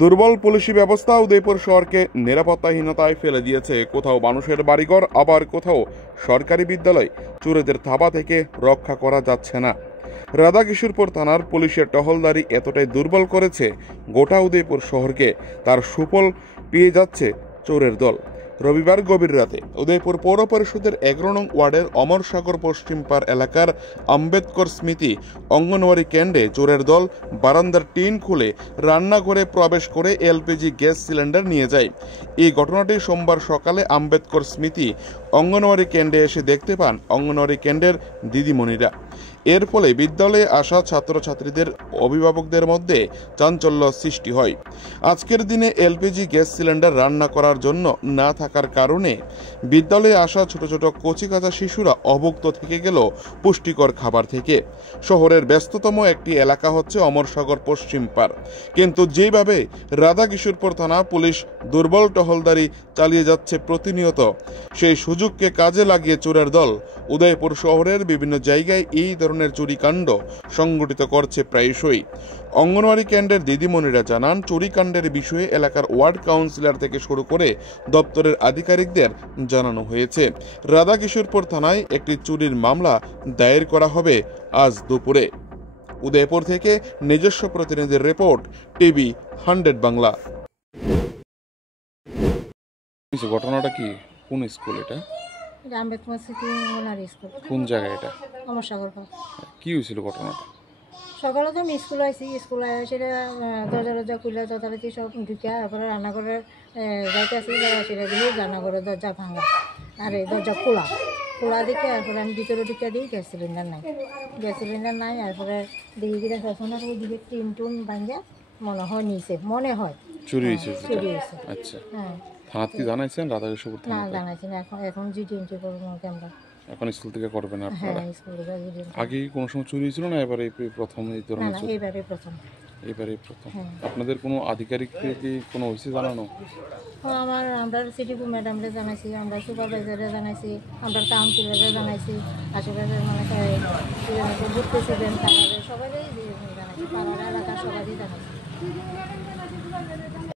দুর্বল পুলিশি ব্যবস্থা উদয়পুর শহরকে নিরাপত্তাহীনতায় ফেলে দিয়েছে। কোথাও মানুষের বাড়িঘর, আবার কোথাও সরকারি বিদ্যালয় চোরেদের থাবা থেকে রক্ষা করা যাচ্ছে না। রাধাকিশোরপুর থানার পুলিশের টহলদারি এতটাই দুর্বল করেছে গোটা উদয়পুর শহরকে, তার সুফল পেয়ে যাচ্ছে চোরের দল। রবিবার গভীর রাতে উদয়পুর পৌর পরিষদের 11 নং ওয়ার্ডের অমরসাগর পশ্চিম পাড় এলাকার আম্বেদকর স্মৃতি অঙ্গনওয়াড়ি কেন্দ্রে চোরের দল বারান্দার টিন খুলে রান্নাঘরে প্রবেশ করে এলপিজি গ্যাস সিলিন্ডার নিয়ে যায়। এই ঘটনাটি সোমবার সকালে আম্বেদকর স্মৃতি অঙ্গনওয়াড়ি কেন্দ্রে এসে দেখতে পান অঙ্গনওয়াড়ি কেন্দ্রের দিদিমণিরা। এর ফলে বিদ্যালয়ে আসা ছাত্রছাত্রীদের অভিভাবকদের মধ্যে চাঞ্চল্য সৃষ্টি হয়। আজকের দিনে এলপিজি গ্যাস সিলিন্ডার রান্না করার জন্য না থাকার কারণে বিদ্যালয়ে আসা ছোট ছোট কচিকাঁচা শিশুরা অভুক্ত থেকে গেল পুষ্টিকর খাবার থেকে। শহরের ব্যস্ততম একটি এলাকা হচ্ছে অমরসাগর পশ্চিম পাড়, কিন্তু যেভাবে রাধাকিশোরপুর থানা পুলিশ দুর্বল টহলদারি চালিয়ে যাচ্ছে প্রতিনিয়ত, সেই সুযোগকে কাজে লাগিয়ে চোরের দল উদয়পুর শহরের বিভিন্ন জায়গায় এই ধরনের চুরিকাণ্ড সংঘটিত করছে প্রায়শই। অঙ্গনওয়াড়ি কেন্দ্রের দিদিমণিরা জানান, চুরিকাণ্ডের বিষয়ে এলাকার ওয়ার্ড কাউন্সিলর থেকে শুরু করে দপ্তরের আধিকারিকদের জানানো হয়েছে। রাধাকিশোরপুর থানায় একটি চুরির মামলা দায়ের করা হবে আজ দুপুরে। উদয়পুর থেকে নিজস্ব প্রতিনিধির রিপোর্ট, টিভি 100 বাংলা। ঘটনাটা কি? কোন স্কুল এটা? আম্বেদকর স্মৃতি অঙ্গনওয়াড়ি স্কুল। কোন জায়গায় এটা? অমরসাগর পাড়। কি হয়েছিল ঘটনাটা? সকালে তো আমি স্কুল আইসি, স্কুল আয়া সেটা দরজা খুলে যথারীতি সব ঢুকিয়া তারপরে রান্নাঘরে যাইতেছি, সেটা দিলে রান্নাঘরের দরজা ভাঙা আর এই দরজা খোলা দেখে তারপরে আমি ভিতরে ঢুকিয়ে দিই গ্যাস সিলিন্ডার নাই। তারপরে দেখি গিয়ে সবসময় ওইদিকে টিন টুন ভাঙিয়া মনে হয় চুরি হয়েছে। আচ্ছা, হ্যাঁ। থানাত কি জানাইছেন? রাধাকিশোরপুর থানা? না, জানাইছি না, এখন জিডি এন্ট্রি করবো আমরা। এখন স্কুল থেকে করবেন আপনারা? হ্যাঁ, স্কুল থেকে জিডি। আগে কোনো সময় চুরি হয়েছিল না এবারে প্রথম এই ধরনের? না, এইবারে প্রথম। আপনাদের কোনো আধিকারিককে কি কোনো হয়েছে জানানো? আমরা সিডিপি ম্যাডামরে জানাইছি, আমরা সুপারভাইজারে জানাইছি, আমরা কাউন্সিলরে জানাইছি, আশেপাশের মানে বুথ প্রেসিডেন্ট সবাই জানাইছি, পাড়ার এলাকার সবাই জানাইছি।